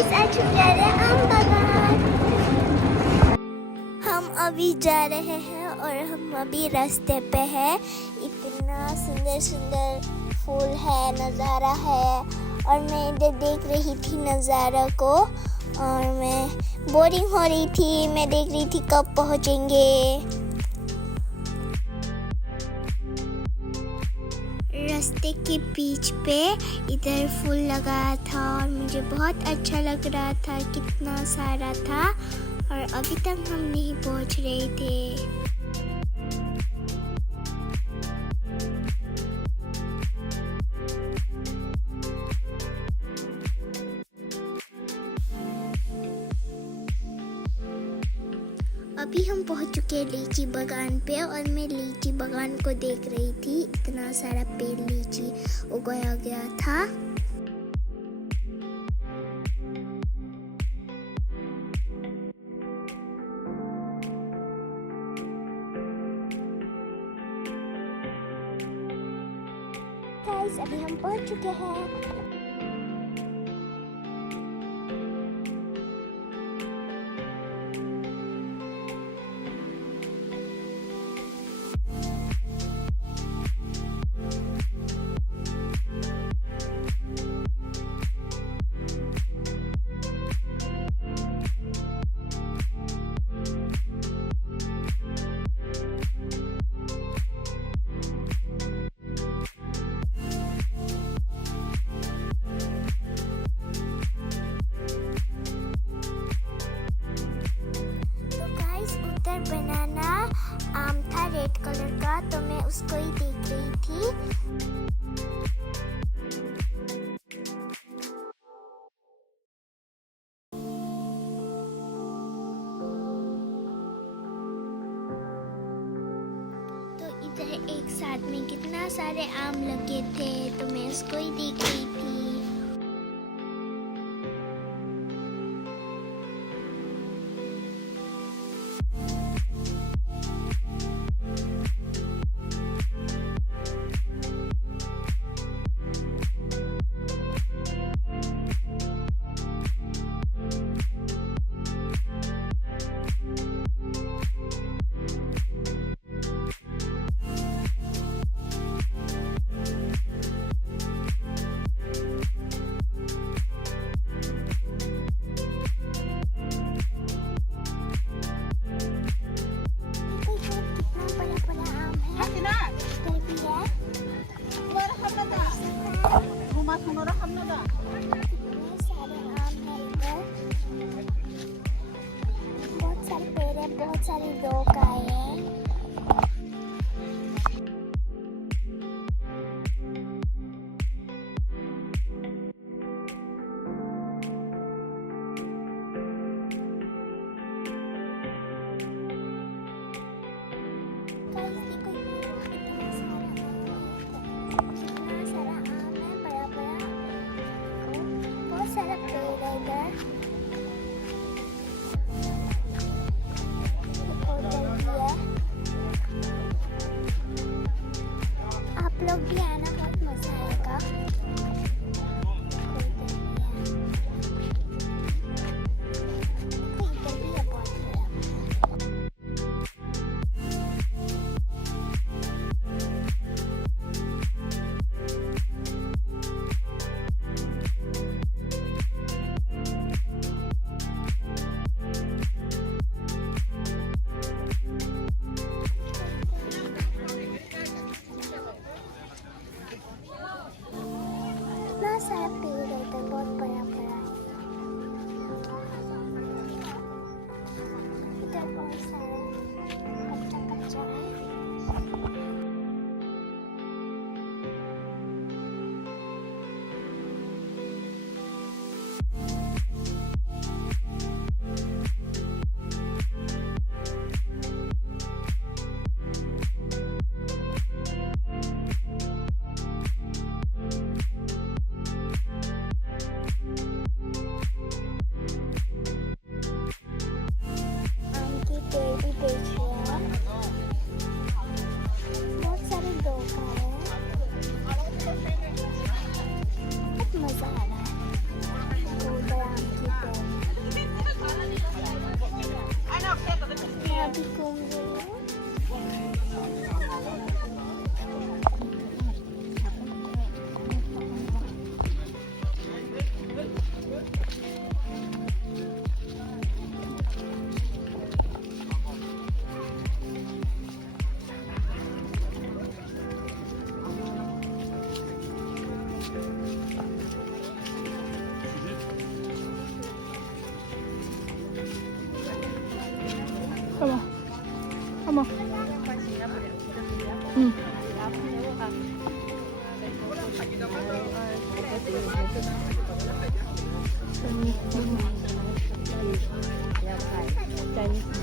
Guys आज हम जा रहे हैं आम बागान। हम अभी जा रहे हैं और हम अभी रास्ते पे हैं। इतना सुंदर सुंदर फूल है, नज़ारा है और मैं इधर देख रही थी नज़ारा को और मैं बोरिंग हो रही थी। मैं देख रही थी कब पहुँचेंगे। रास्ते के बीच पे इधर फूल लगा था और मुझे बहुत अच्छा लग रहा था, कितना सारा था और अभी तक हम नहीं पहुंच रहे थे। अभी हम पहुंच चुके हैं लीची बागान पे और मैं लीची बागान को देख रही थी। इतना सारा पेड़ लीची उगाया गया था। गाइस अभी हम पहुंच चुके हैं। बनाना आम था रेड कलर का, तो मैं उसको ही देख रही थी। तो इधर एक साथ में कितना सारे आम लगे थे, तो मैं उसको ही देख रही थी। बहुत सारे पेड़ हैं, बहुत सारे लोग आए हैं। सारा पेड़ है इधर। ใจ